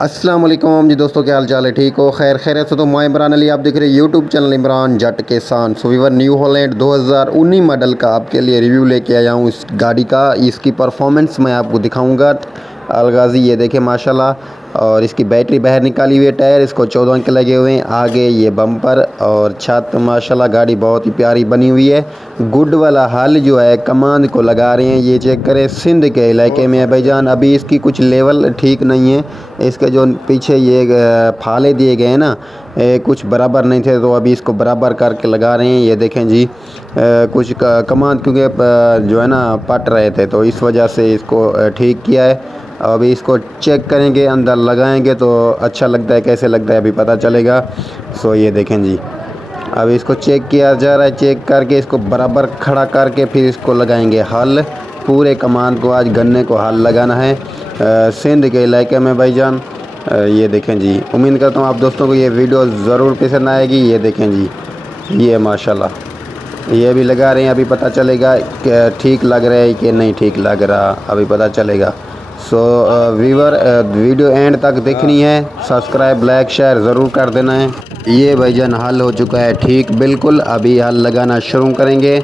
अस्सलाम वालेकुम जी दोस्तों, क्या हाल चाल है? ठीक हो? खैर खैर से तो मैं इमरान अली, आप देख रहे हैं यूट्यूब चैनल इमरान जट के सान। सो वीवर न्यू हॉलैंड 2019 मॉडल का आपके लिए रिव्यू लेके आया हूँ इस गाड़ी का। इसकी परफॉर्मेंस मैं आपको दिखाऊंगा। अलगाजी ये देखें माशाल्लाह। और इसकी बैटरी बाहर निकाली हुई है, टायर इसको 14 अंक लगे हुए हैं। आगे ये बम्पर और छत माशाल्लाह गाड़ी बहुत ही प्यारी बनी हुई है। गुड वाला हल जो है कमांड को लगा रहे हैं, ये चेक करें, सिंध के इलाके में है भाईजान। अभी इसकी कुछ लेवल ठीक नहीं है, इसके जो पीछे ये फाले दिए गए हैं ना, कुछ बराबर नहीं थे, तो अभी इसको बराबर करके लगा रहे हैं। ये देखें जी, कुछ कमांड क्योंकि जो है ना पट रहे थे, तो इस वजह से इसको ठीक किया है। अभी इसको चेक करेंगे, अंदर लगाएंगे तो अच्छा लगता है, कैसे लगता है अभी पता चलेगा। सो ये देखें जी, अभी इसको चेक किया जा रहा है। चेक करके इसको बराबर खड़ा करके फिर इसको लगाएंगे हल। पूरे कमान को आज गन्ने को हल लगाना है सिंध के इलाके में भाईजान। ये देखें जी, उम्मीद करता हूँ आप दोस्तों को ये वीडियो ज़रूर पसंद आएगी। ये देखें जी, ये माशाल्लाह ये भी लगा रहे हैं, अभी पता चलेगा कि ठीक लग रहा है कि नहीं ठीक लग रहा, अभी पता चलेगा। सो व्यूवर, वीडियो एंड तक देखनी है, सब्सक्राइब लाइक शेयर ज़रूर कर देना है। ये भाईजान हल हो चुका है ठीक बिल्कुल, अभी हल लगाना शुरू करेंगे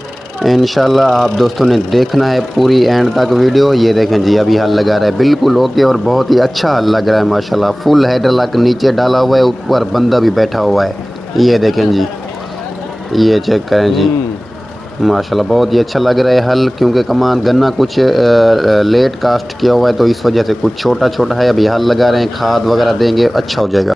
इंशाल्लाह। आप दोस्तों ने देखना है पूरी एंड तक वीडियो। ये देखें जी, अभी हल लगा रहा है बिल्कुल ओके, और बहुत ही अच्छा हल लग रहा है माशाल्लाह। फुल हेडलाइट नीचे डाला हुआ है, ऊपर बंदा भी बैठा हुआ है। ये देखें जी, ये चेक करें जी, माशाल्लाह बहुत ही अच्छा लग रहा है हल। क्योंकि कमान गन्ना कुछ लेट कास्ट किया हुआ है, तो इस वजह से कुछ छोटा छोटा है। अभी हल लगा रहे हैं, खाद वगैरह देंगे, अच्छा हो जाएगा।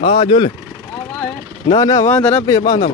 हाँ जुल ना ना बांधा ना पे बांधा।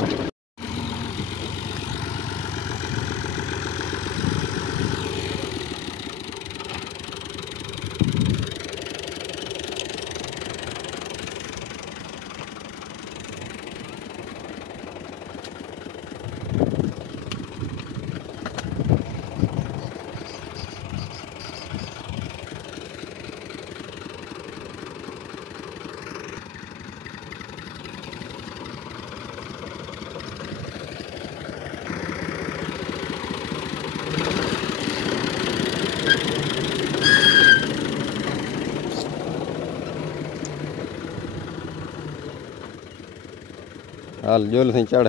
हाल जो सही चढ़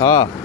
हाँ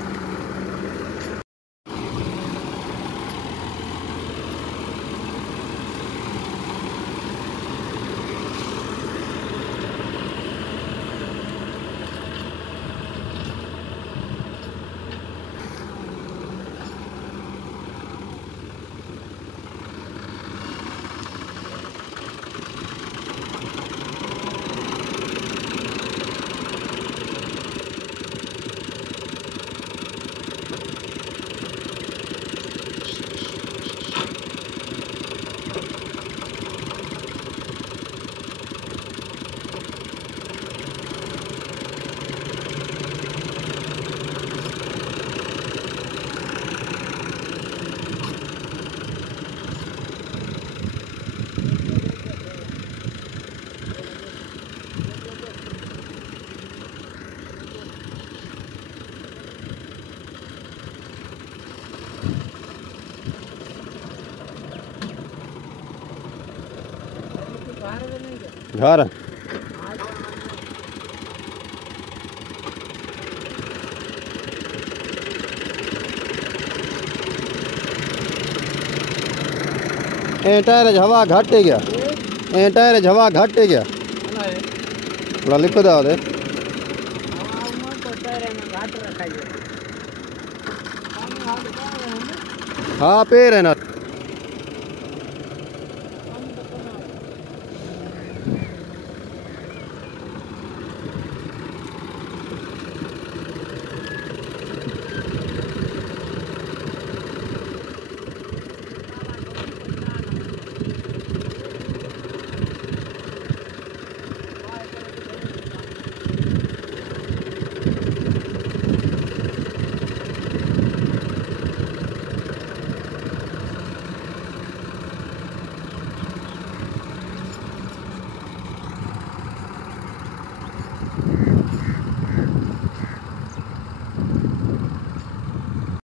घर टायर हवा घट गया टायर हवा घट गया थोड़ा लिख दो दे हाँ पेड़ है ना